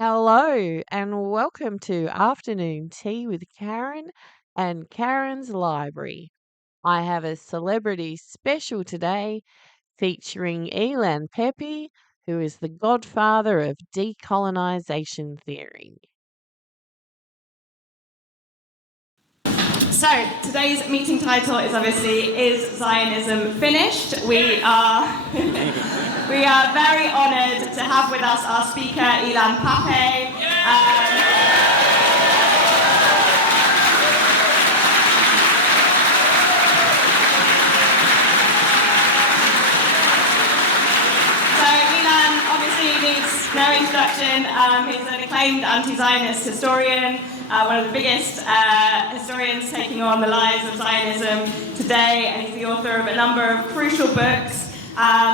Hello, and welcome to Afternoon Tea with Karen and Karen's Library. I have a celebrity special today featuring Ilan Pappe, who is the godfather of decolonization theory. So, today's meeting title is obviously Is Zionism Finished? We are very honoured to have with us our speaker, Ilan Pappe. So, Ilan obviously needs no introduction. He's an acclaimed anti-Zionist historian. One of the biggest historians taking on the lives of Zionism today, and he's the author of a number of crucial books,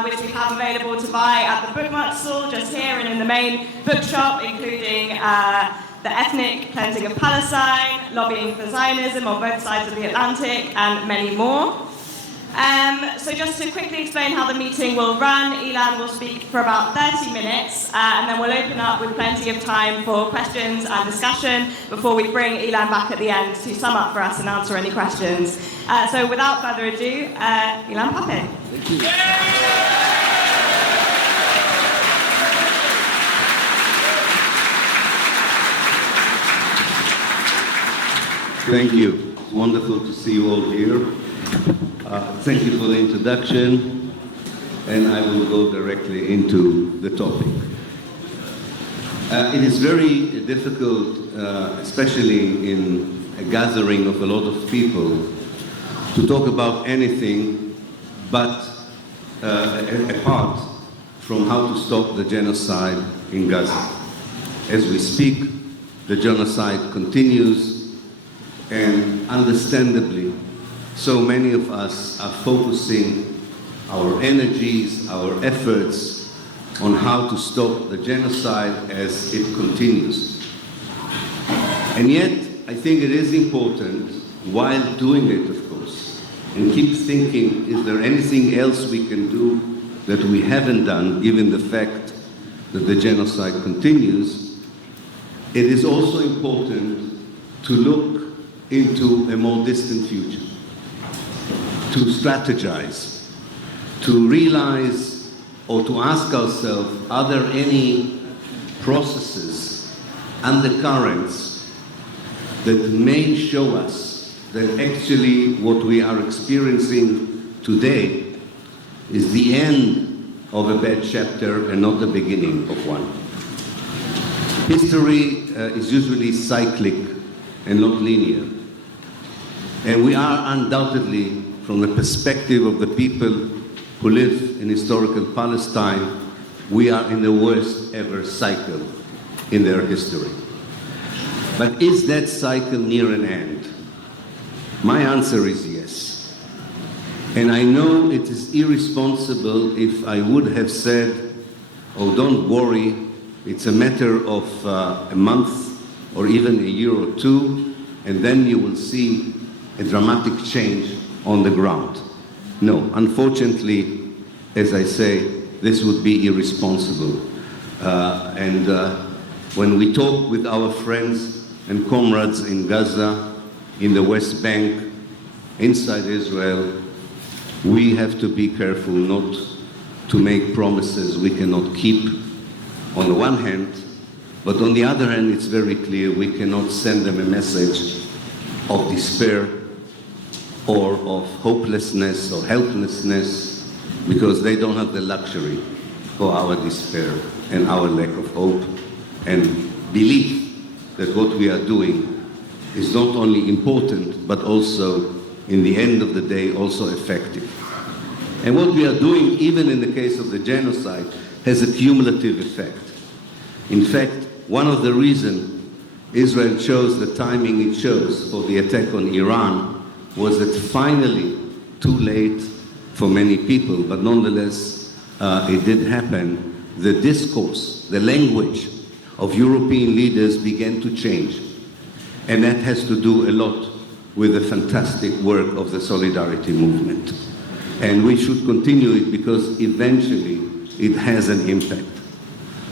which we have available to buy at the bookmark stall just here and in the main bookshop, including The Ethnic Cleansing of Palestine, Lobbying for Zionism on Both Sides of the Atlantic, and many more. So just to quickly explain how the meeting will run, Ilan will speak for about 30 minutes, and then we'll open up with plenty of time for questions and discussion before we bring Ilan back at the end to sum up for us and answer any questions. So without further ado, Ilan Pappe. Thank you. Thank you. It's wonderful to see you all here. Thank you for the introduction, and I will go directly into the topic. It is very difficult, especially in a gathering of a lot of people, to talk about anything but apart from how to stop the genocide in Gaza. As we speak, the genocide continues, and understandably, so many of us are focusing our energies, our efforts on how to stop the genocide as it continues. And yet, I think it is important, while doing it, of course, and keep thinking, is there anything else we can do that we haven't done, given the fact that the genocide continues? It is also important to look into a more distant future, to strategize, to realize or to ask ourselves, are there any processes, undercurrents that may show us that actually what we are experiencing today is the end of a bad chapter and not the beginning of one. History is usually cyclic and not linear. And we are undoubtedly, from the perspective of the people who live in historical Palestine, we are in the worst ever cycle in their history. But is that cycle near an end? My answer is yes. And I know it is irresponsible if I would have said, oh, don't worry, it's a matter of a month or even a year or two, and then you will see a dramatic change on the ground. No, unfortunately, as I say, this would be irresponsible. When we talk with our friends and comrades in Gaza, in the West Bank, inside Israel, we have to be careful not to make promises we cannot keep on the one hand, but on the other hand, it's very clear we cannot send them a message of despair or of hopelessness or helplessness, because they don't have the luxury for our despair and our lack of hope and belief that what we are doing is not only important, but also, in the end of the day, also effective. And what we are doing, even in the case of the genocide, has a cumulative effect. In fact, one of the reasons Israel chose the timing it chose for the attack on Iran was that finally, too late for many people, but nonetheless, it did happen, the discourse, the language of European leaders began to change. And that has to do a lot with the fantastic work of the Solidarity movement. And we should continue it because eventually it has an impact.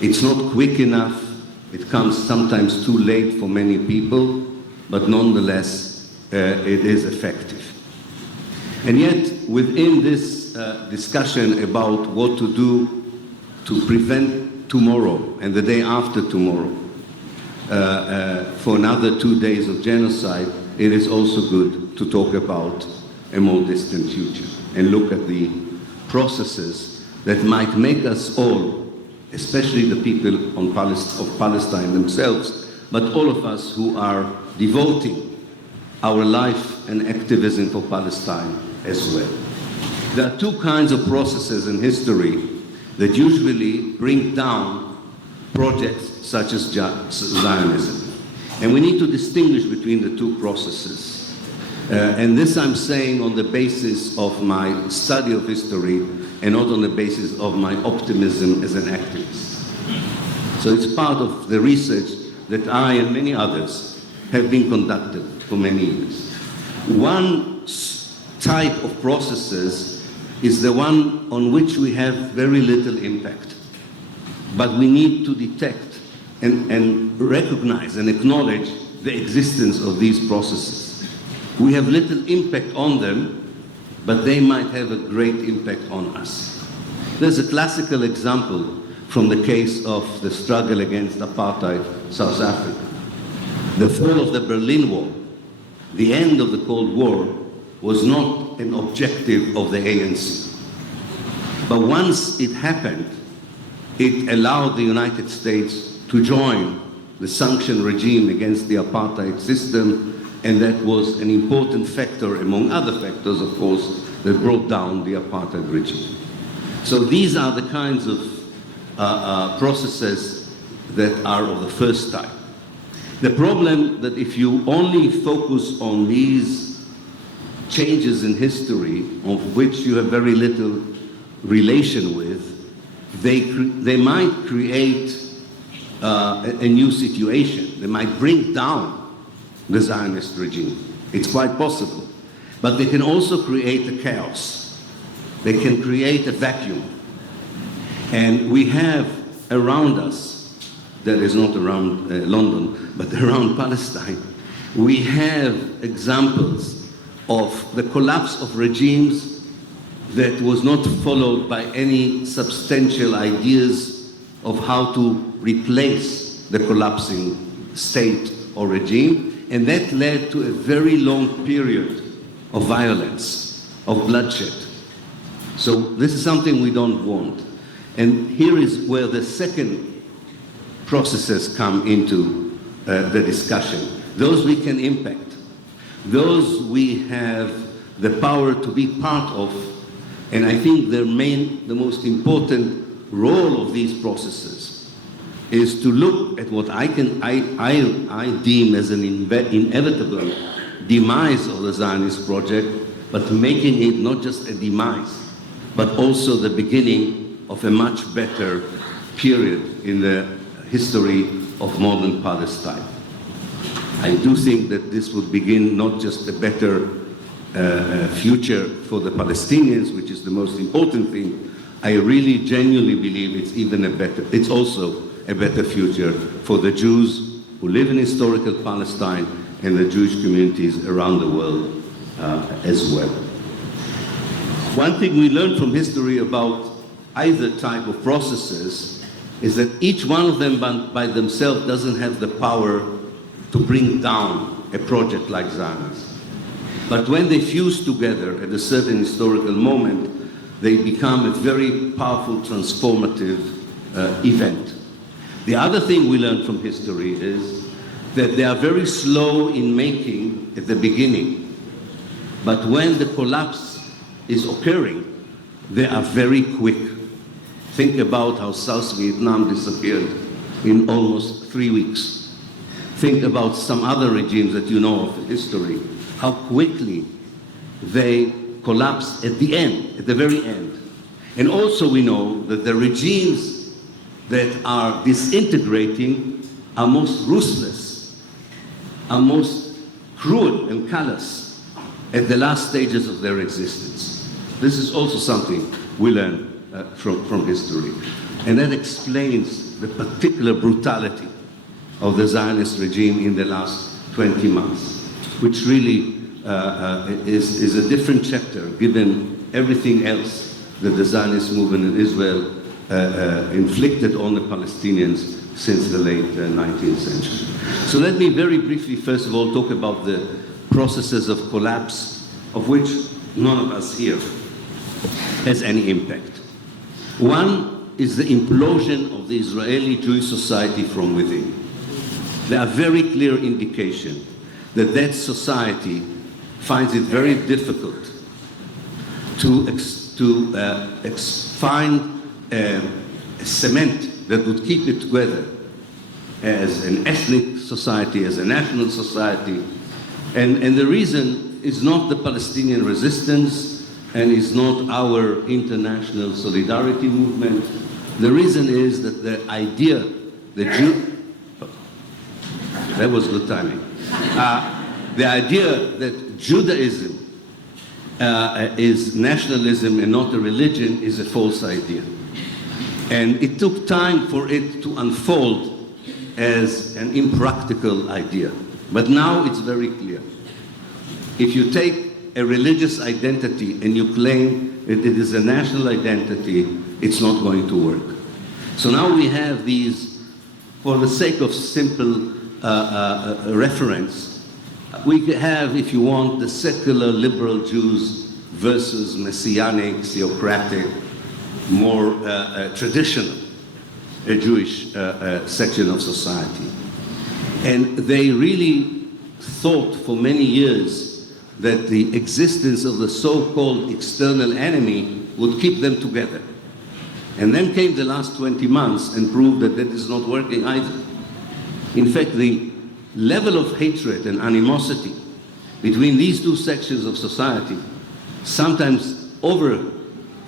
It's not quick enough, It comes sometimes too late for many people, but nonetheless, it is effective. And yet, within this discussion about what to do to prevent tomorrow and the day after tomorrow for another 2 days of genocide, it is also good to talk about a more distant future and look at the processes that might make us all, especially the people of Palestine themselves, but all of us who are devoting our life and activism for Palestine as well. There are two kinds of processes in history that usually bring down projects such as Zionism. And we need to distinguish between the two processes. And this I'm saying on the basis of my study of history and not on the basis of my optimism as an activist. So it's part of the research that I and many others have been conducted for many years. One type of processes is the one on which we have very little impact. But we need to detect and recognize and acknowledge the existence of these processes. We have little impact on them, but they might have a great impact on us. There's a classical example from the case of the struggle against apartheid, South Africa. The fall of the Berlin Wall, the end of the Cold War, was not an objective of the ANC. But once it happened, it allowed the United States to join the sanction regime against the apartheid system, and that was an important factor, among other factors, of course, that brought down the apartheid regime. So these are the kinds of processes that are of the first type. The problem that if you only focus on these changes in history, of which you have very little relation with, they might create a new situation. They might bring down the Zionist regime. It's quite possible. But they can also create a chaos. They can create a vacuum. And we have around us, that is not around London, but around Palestine, we have examples of the collapse of regimes that was not followed by any substantial ideas of how to replace the collapsing state or regime. And that led to a very long period of violence, of bloodshed. So this is something we don't want. And here is where the second processes come into the discussion. Those we can impact. Those we have the power to be part of. And I think the most important role of these processes is to look at what I deem as an inevitable demise of the Zionist project, but making it not just a demise, but also the beginning of a much better period in the history of modern Palestine. I do think that this would begin not just a better future for the Palestinians, which is the most important thing. I really genuinely believe it's also a better future for the Jews who live in historical Palestine and the Jewish communities around the world as well. One thing we learned from history about either type of processes is that each one of them by themselves doesn't have the power to bring down a project like Zionism. But when they fuse together at a certain historical moment, they become a very powerful, transformative event. The other thing we learned from history is that they are very slow in making at the beginning. But when the collapse is occurring, they are very quick. Think about how South Vietnam disappeared in almost 3 weeks. Think about some other regimes that you know of in history, how quickly they collapsed at the end, at the very end. And also we know that the regimes that are disintegrating are most ruthless, are most cruel and callous at the last stages of their existence. This is also something we learn from history. And that explains the particular brutality of the Zionist regime in the last 20 months, which really is a different chapter given everything else that the Zionist movement in Israel inflicted on the Palestinians since the late 19th century. So let me very briefly, first of all, talk about the processes of collapse, of which none of us here has any impact. One is the implosion of the Israeli Jewish society from within. There are very clear indications that that society finds it very difficult to find a cement that would keep it together as an ethnic society, as a national society. And the reason is not the Palestinian resistance and is not our international solidarity movement. The reason is that the idea, that was good timing. The idea that Judaism is nationalism and not a religion is a false idea. And it took time for it to unfold as an impractical idea. But now it's very clear. If you take a religious identity and you claim that it is a national identity, it's not going to work. So now we have these, for the sake of simple reference, we have, if you want, the secular liberal Jews versus messianic, theocratic, more traditional Jewish section of society. And they really thought for many years that the existence of the so-called external enemy would keep them together. And then came the last 20 months and proved that that is not working either. In fact, the level of hatred and animosity between these two sections of society sometimes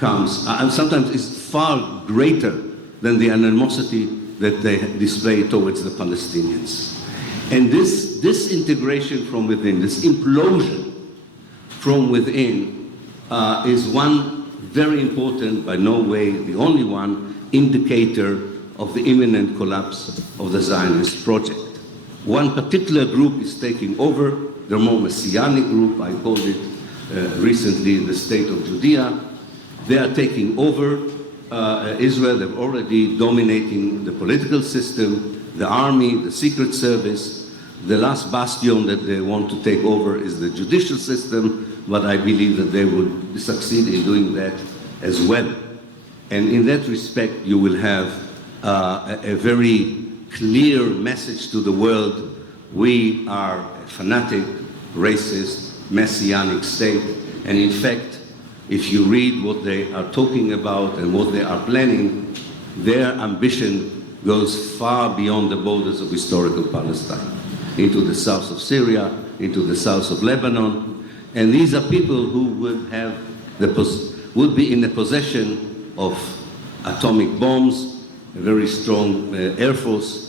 sometimes is far greater than the animosity that they display towards the Palestinians. And this disintegration from within, this implosion from within, is one very important, by no way the only one, indicator of the imminent collapse of the Zionist project. One particular group is taking over, the more messianic group, I called it recently the state of Judea. They are taking over Israel. They're already dominating the political system, the army, the secret service. The last bastion that they want to take over is the judicial system, but I believe that they will succeed in doing that as well. And in that respect, you will have a very clear message to the world: we are a fanatic, racist, messianic state. And in fact, if you read what they are talking about and what they are planning, their ambition goes far beyond the borders of historical Palestine, into the south of Syria, into the south of Lebanon. And these are people who would be in the possession of atomic bombs, a very strong air force,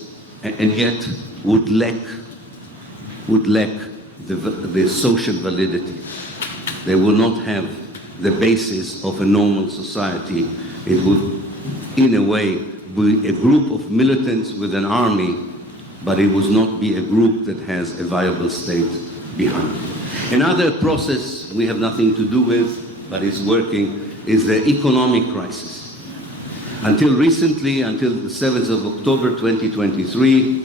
and yet would lack the social validity. They will not have the basis of a normal society. It would, in a way, be a group of militants with an army, but it would not be a group that has a viable state behind it. Another process we have nothing to do with, but is working, is the economic crisis. Until recently, until the 7th of October 2023,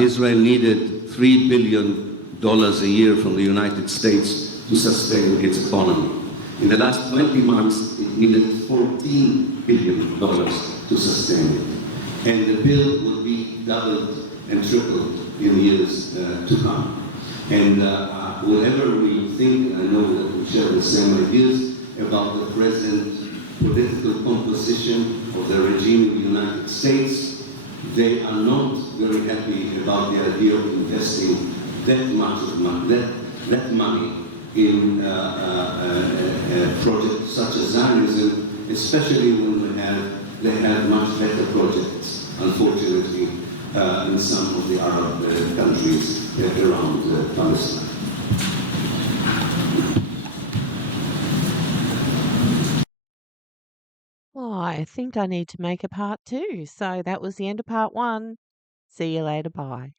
Israel needed $3 billion a year from the United States to sustain its economy. In the last 20 months, it needed $14 billion to sustain it. And the bill will be doubled and tripled in years to come. And whatever we think, and I know that we share the same ideas about the present political composition of the regime in the United States, they are not very happy about the idea of investing that much of money, that money in projects such as Zionism, especially when they have much better projects, unfortunately, in some of the Arab countries around Palestine. Well, I think I need to make a part two. So that was the end of part one. See you later. Bye.